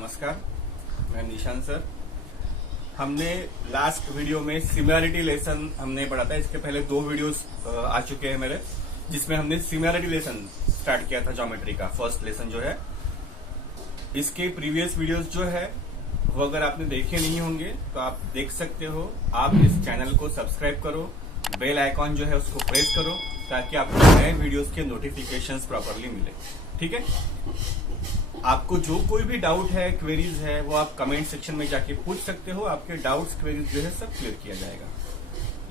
नमस्कार, मैं निशांत सर। हमने लास्ट वीडियो में सिमिलरिटी लेसन हमने पढ़ा था। इसके पहले 2 वीडियोस आ चुके हैं मेरे, जिसमें हमने सिमिलरिटी लेसन स्टार्ट किया था ज्योमेट्री का। फर्स्ट लेसन जो है, इसके प्रीवियस वीडियोस जो है वो अगर आपने देखे नहीं होंगे तो आप देख सकते हो। आप इस चैनल को सब्सक्राइब करो, बेल आइकॉन जो है उसको प्रेस करो, ताकि आपको नए वीडियोस के नोटिफिकेशंस प्रॉपरली मिले। ठीक है, आपको जो कोई भी डाउट है, क्वेरीज है, वो आप कमेंट सेक्शन में जाके पूछ सकते हो। आपके डाउट्स, क्वेरीज जो है सब क्लियर किया जाएगा।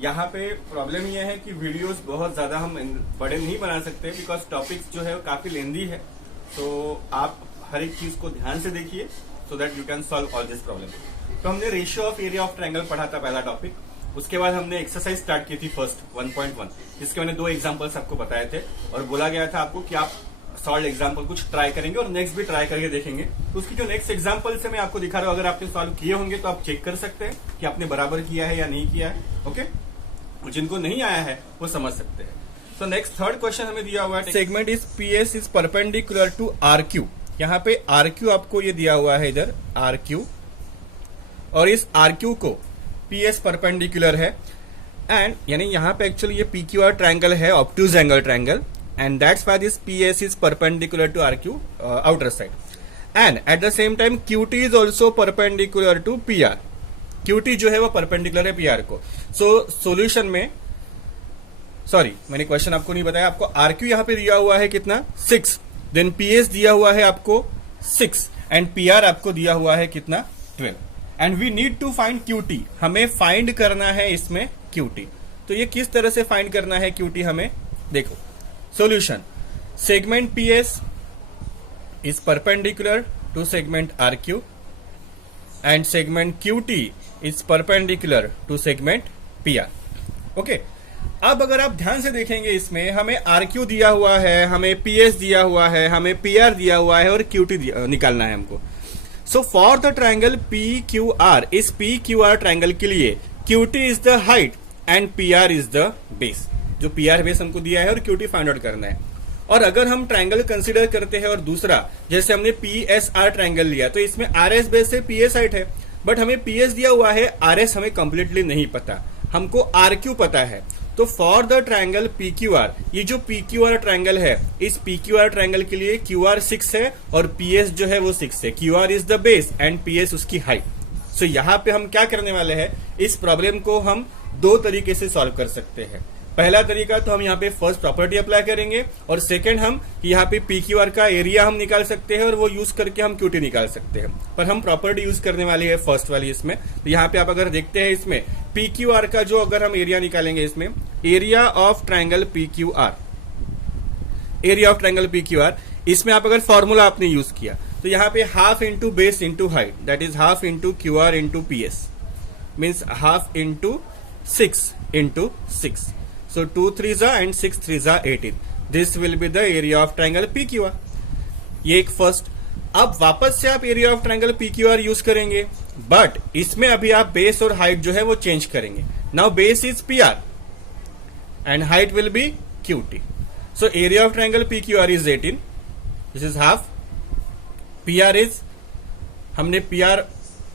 यहाँ पे प्रॉब्लम यह है कि वीडियोस बहुत ज्यादा हम बड़े नहीं बना सकते, बिकॉज टॉपिक्स जो है वो काफी लेंदी है। तो आप हर एक चीज को ध्यान से देखिए, so that you can solve all this problem. तो हमने ratio of area of triangle पढ़ा था, पहला टॉपिक। उसके बाद हमने एक्सरसाइज स्टार्ट की थी फर्स्ट 1.1, जिसके मैंने 2 एग्जाम्पल्स आपको बताए थे और बोला गया था आपको कि आप सॉल्व एग्जाम्पल कुछ ट्राई करेंगे और नेक्स्ट भी ट्राई करके देखेंगे। तो उसकी जो नेक्स्ट एग्जाम्पल से मैं आपको दिखा रहा हूं, अगर आपने सॉल्व किए होंगे तो आप चेक कर सकते हैं कि आपने बराबर किया है या नहीं किया है। ओके, जिनको नहीं आया है वो समझ सकते हैं। तो नेक्स्ट थर्ड क्वेश्चन हमें दिया हुआ है, segment is PS is perpendicular to R Q. यहाँ पे आर क्यू आपको ये दिया हुआ है, इधर आर क्यू, और इस आर क्यू को पीएस परपेंडिकुलर है। एंड यानी यहाँ पे एक्चुअली ये पी क्यू आर ट्रायंगल है, obtuse angle triangle, and that's why this PS is perpendicular to RQ outer side, and at the same time QT is also perpendicular to PR। QT जो है वो perpendicular है PR को। So solution में, sorry मैंने question आपको नहीं बताया, आपको RQ यहाँ पे दिया हुआ है कितना 6, देन PS दिया हुआ है आपको 6, एंड PR आपको दिया हुआ है कितना 12, and we need to find QT। हमें फाइंड करना है इसमें QT। तो ये किस तरह से फाइंड करना है QT हमें, देखो। Solution: segment PS is perpendicular to segment RQ and segment QT is perpendicular to segment PR। Okay, अब अगर आप ध्यान से देखेंगे, इसमें हमें RQ दिया हुआ है, हमें PS दिया हुआ है, हमें PR दिया हुआ है और QT निकालना है हमको। So for the triangle PQR, इस PQR ट्रायंगल के लिए QT is the height and PR is the base. जो PR बेस हमको दिया है और QT फाइंड आउट करना है। और अगर हम ट्रायंगल कंसीडर करते हैं और दूसरा, जैसे हमने PSR ट्रायंगल लिया, तो इसमें RS बेस से PS हाइट है, बट हमें PS दिया हुआ है, RS हमें कंप्लीटली नहीं पता, हमको RQ पता है। तो फॉर द ट्रायंगल PQR, ये जो PQR ट्रायंगल है, इस PQR ट्रायंगल के लिए QR 6 है और PS जो है वो 6 है। QR is the base and PS उसकी हाइट। सो यहाँ पे हम क्या करने वाले हैं, इस प्रॉब्लम को हम 2 तरीके से सॉल्व कर सकते हैं। पहला तरीका तो हम यहाँ पे फर्स्ट प्रॉपर्टी अप्लाई करेंगे, और सेकंड हम यहाँ पे PQR का एरिया हम निकाल सकते हैं और वो यूज करके हम QT निकाल सकते हैं। पर हम प्रॉपर्टी यूज करने वाली है फर्स्ट वाली इसमें। तो यहाँ पे आप अगर देखते हैं, इसमें PQR का जो अगर हम एरिया निकालेंगे, इसमें area of triangle PQR, area of triangle PQR, इसमें आप अगर फॉर्मूला आपने यूज किया तो यहाँ पे half into base into height, that is half into QR into PS, means half into 6 into 6। So 2 3s and 6 3s 18. This will be the area of triangle PQR। ये एक फर्स्ट। अब वापस से आप area of triangle PQR use करेंगे, but इसमें अभी आप बेस और हाइट जो है वो चेंज करेंगे। Now base is PR and height will be QT। So area of triangle PQR is 18, this is half. PR is, हमने PR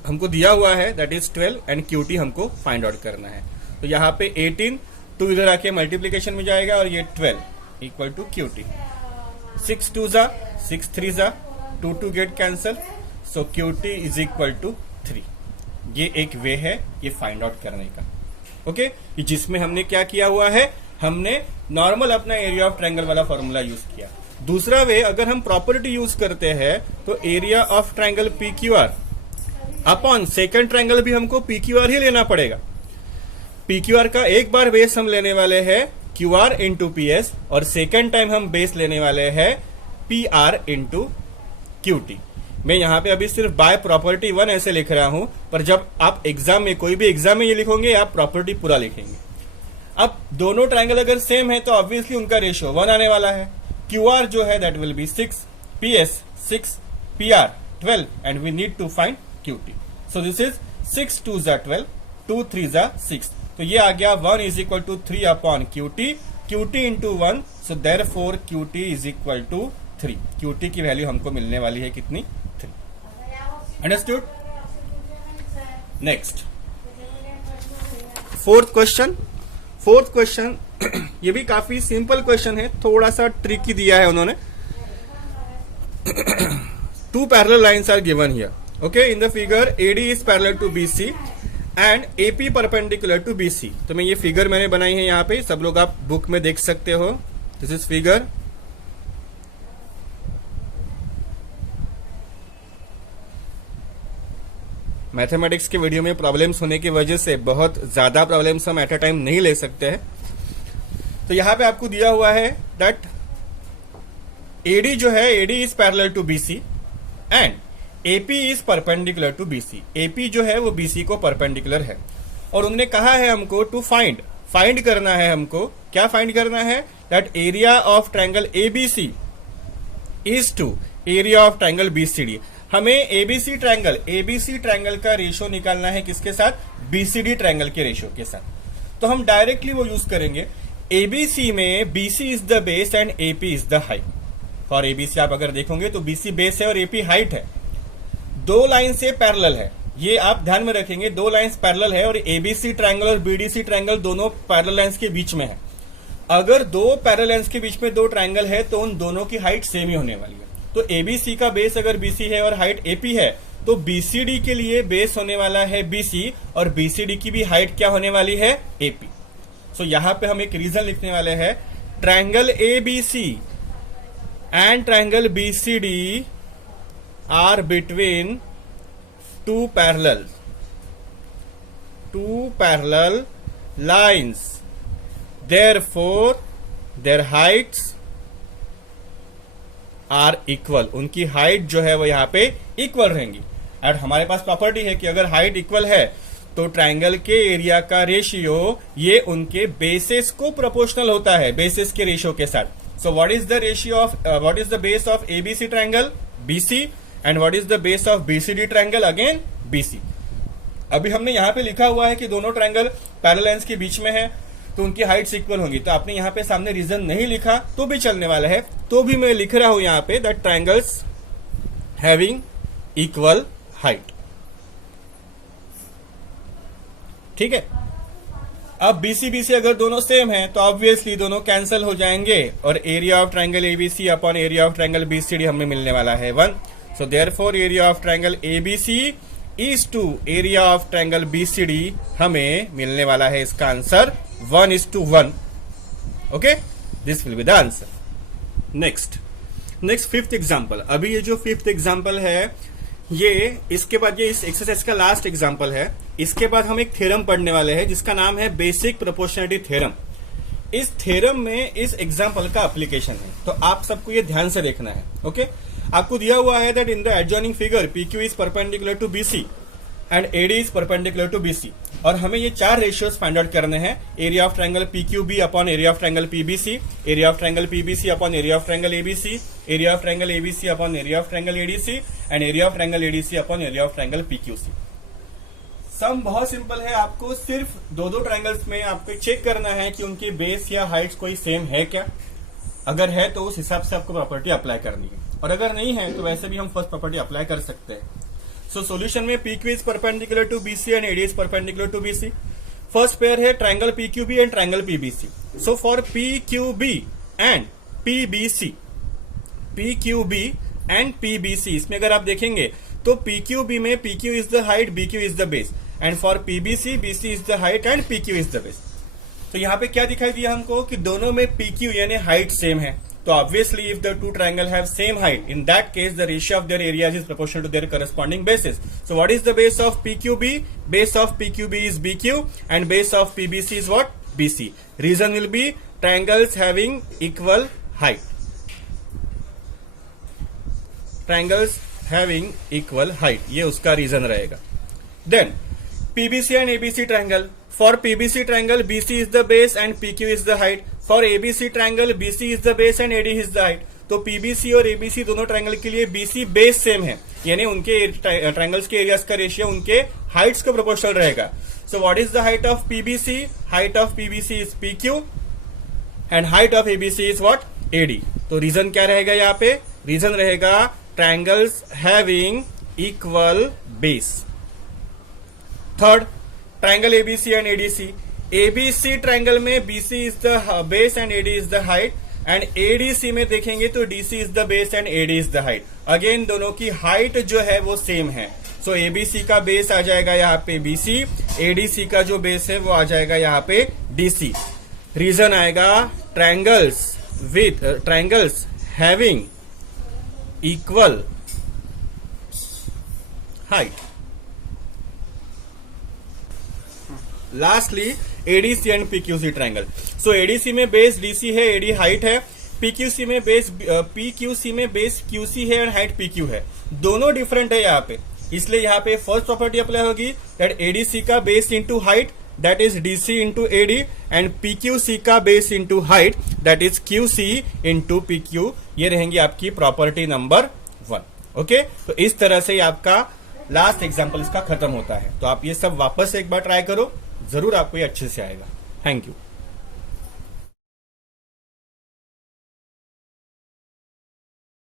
हमको दिया हुआ है, दैट इज 12, एंड QT हमको फाइंड आउट करना है। तो यहाँ पे 18 2 इधर आके मल्टीप्लीकेशन में जाएगा और ये 12 equal to QT। 6 2s 6 3s 2 2 get cancel, so QT is equal to 3। ये एक वे है ये फाइंड आउट करने का। ओके, जिसमें हमने क्या किया हुआ है, हमने नॉर्मल अपना एरिया ऑफ ट्रायंगल वाला फॉर्मूला यूज किया। दूसरा वे, अगर हम प्रॉपर्टी यूज करते हैं तो area of triangle PQR upon second triangle भी हमको PQR ही लेना पड़ेगा। PQR का एक बार बेस हम लेने वाले हैं QR इंटू PS, और सेकेंड टाइम हम बेस लेने वाले हैं PR इंटू QT। मैं यहाँ पे अभी सिर्फ बाय प्रॉपर्टी 1 ऐसे लिख रहा हूं, पर जब आप एग्जाम में, कोई भी एग्जाम में ये लिखोगे, आप प्रॉपर्टी पूरा लिखेंगे। अब दोनों ट्रायंगल अगर सेम है तो ऑब्वियसली उनका रेशियो 1 आने वाला है। QR जो है that will be 6, PS 6, PR 12, and we need to find QT। So this is 6 2s 12, 2 3s 6। तो ये आ गया 1 is equal to 3 upon QT, QT into 1, so therefore QT is equal to 3। QT की value हमको मिलने वाली है कितनी, 3। अंडरस्टूड? नेक्स्ट फोर्थ क्वेश्चन ये भी काफी सिंपल क्वेश्चन है, थोड़ा सा ट्रिकी दिया है उन्होंने। Two parallel lines are given here. Okay, in the figure AD is parallel to BC and AP perpendicular to BC. तो मैं ये फिगर मैंने बनाई है यहाँ पे, सब लोग आप बुक में देख सकते हो। This is figure. मैथमेटिक्स के वीडियो में प्रॉब्लम्स होने की वजह से बहुत ज्यादा प्रॉब्लम्स हम एट अ टाइम नहीं ले सकते हैं। तो यहाँ पे आपको दिया हुआ है दैट AD जो है, AD is parallel to BC and AP is perpendicular to BC। AP जो है वो BC को परपेंडिकुलर है और उन्होंने कहा है हमको टू फाइंड करना है हमको। क्या फाइंड करना है? That area of triangle ABC is to area of triangle BCD। हमें ABC ट्रायंगल का रेशियो निकालना है किसके साथ? BCD ट्रायंगल के रेशियो के साथ। तो हम डायरेक्टली वो यूज करेंगे। ABC में BC is the base and AP is the height. For ABC आप अगर देखोगे तो BC बेस है और AP हाइट है। दो लाइन से पैरेलल है, ये आप ध्यान में रखेंगे। दो लाइंस पैरेलल है और ABC ट्रायंगल और BDC ट्रायंगल दोनों पैरेलल लाइंस के बीच में है। अगर दो पैरेलल लाइंस के बीच में दो ट्रायंगल है तो उन दोनों की हाइट सेम ही होने वाली है। तो ABC का बेस अगर BC है और हाइट AP है तो BCD के लिए बेस होने वाला है BC और BCD की भी हाइट क्या होने वाली है? AP। सो यहां पे हम एक रीजन लिखने वाले हैं, triangle ABC and triangle BCD are between two parallel lines. Therefore, their heights are equal. उनकी हाइट जो है वो यहाँ पे इक्वल रहेंगी। एंड हमारे पास प्रॉपर्टी है कि अगर हाइट इक्वल है तो ट्रायंगल के एरिया का रेशियो ये उनके बेसिस को प्रोपोर्शनल होता है, बेसिस के रेशियो के साथ। So what is the base of ABC triangle? BC. And what is the base of BCD triangle? Again BC. अभी हमने यहाँ पे लिखा हुआ है कि दोनों ट्रायंगल पैरेलल लाइंस के बीच में है तो उनकी हाइट्स इक्वल होंगी। तो आपने यहाँ पे सामने रीजन नहीं लिखा तो भी चलने वाला है, तो भी मैं लिख रहा हूं यहाँ पे that triangles having equal height. ठीक है। अब BC अगर दोनों सेम है तो ऑब्वियसली दोनों कैंसिल हो जाएंगे और area of triangle ABC upon area of triangle BCD हमें मिलने वाला है 1। So therefore area of triangle ABC is to area of triangle BCD हमें मिलने वाला है इसका answer 1:1। Okay, this will be the answer. Next fifth example. अभी ये जो फिफ्थ एग्जांपल है ये इसके बाद ये इस एक्सरसाइज का लास्ट एग्जांपल है। इसके बाद हम एक थ्योरम पढ़ने वाले हैं जिसका नाम है बेसिक प्रोपोर्शनलिटी थ्योरम। इस थ्योरम में इस एग्जांपल का एप्लीकेशन है, तो आप सबको ये ध्यान से देखना है। ओके, आपको दिया हुआ है that in the adjoining figure PQ is perpendicular to BC and AD is perpendicular to BC और हमें ये चार रेशियोज फाइंड आउट करने हैं। Area of triangle PQB upon area of triangle PBC, area of triangle PBC upon area of triangle ABC, area of triangle ABC upon area of triangle ADC and area of triangle ADC upon area of triangle PQC। सम बहुत simple है, आपको सिर्फ दो triangles में आपको check करना है कि उनकी बेस या हाइट्स कोई सेम है क्या। अगर है तो उस हिसाब से आपको प्रॉपर्टी अप्लाई करनी है और अगर नहीं है तो वैसे भी हम फर्स्ट प्रॉपर्टी अप्लाई कर सकते हैं। सो सॉल्यूशन में PQ is perpendicular to BC and AD is perpendicular to BC। First pair है triangle PQB and triangle PBC। So for PQB and PBC इसमें अगर आप देखेंगे तो PQB में PQ is the height, BQ is the base and for PBC BC is the height and PQ is the base. तो यहाँ पे क्या दिखाई दिया हमको कि दोनों में PQ यानी हाइट सेम है। तो obviously if the two triangle have same height, in that case the ratio of their areas is proportional to their corresponding basis. So what is the base of PQB? Base of PQB is BQ and base of PBC is what? BC। Reason will be triangles having equal height. Triangles having equal height, ये उसका reason रहेगा। Then PBC and ABC triangle. For PBC triangle BC is the base and PQ is the height. For ABC triangle BC is the base and AD is the height. तो PBC और ABC दोनों triangle के लिए BC base same है, यानी उनके triangles के areas का रेशियो उनके हाइट्स को प्रोपोर्शनल रहेगा। सो what is the height of PBC? Height of PBC is PQ and height of ABC is what? AD। तो रीजन क्या रहेगा यहाँ पे? रीजन रहेगा triangles having equal base. Third, triangle ABC and ADC. ABC triangle में BC is the base and AD is the height, and ADC में देखेंगे तो DC is the base and AD is the height. Again दोनों की height जो है वो same है. सो ABC का बेस आ जाएगा यहाँ पे BC, ADC का जो बेस है वो आ जाएगा यहाँ पे DC. रीजन आएगा triangles having equal height. Lastly ADC and PQC triangle. So ADC में बेस DC है, AD हाइट है. PQC में बेस QC है एंड हाइट PQ है. दोनों डिफरेंट है यहाँ पे, इसलिए यहाँ पे फर्स्ट प्रॉपर्टी अप्लाई होगी दैट ADC का base into height that is DC into AD and PQC का base into height that is QC into PQ. ये रहेंगी आपकी प्रॉपर्टी नंबर 1. ओके, तो इस तरह से आपका लास्ट एग्जाम्पल इसका खत्म होता है. तो आप ये सब वापस एक बार ट्राई करो, जरूर आपको ये अच्छे से आएगा. Thank you.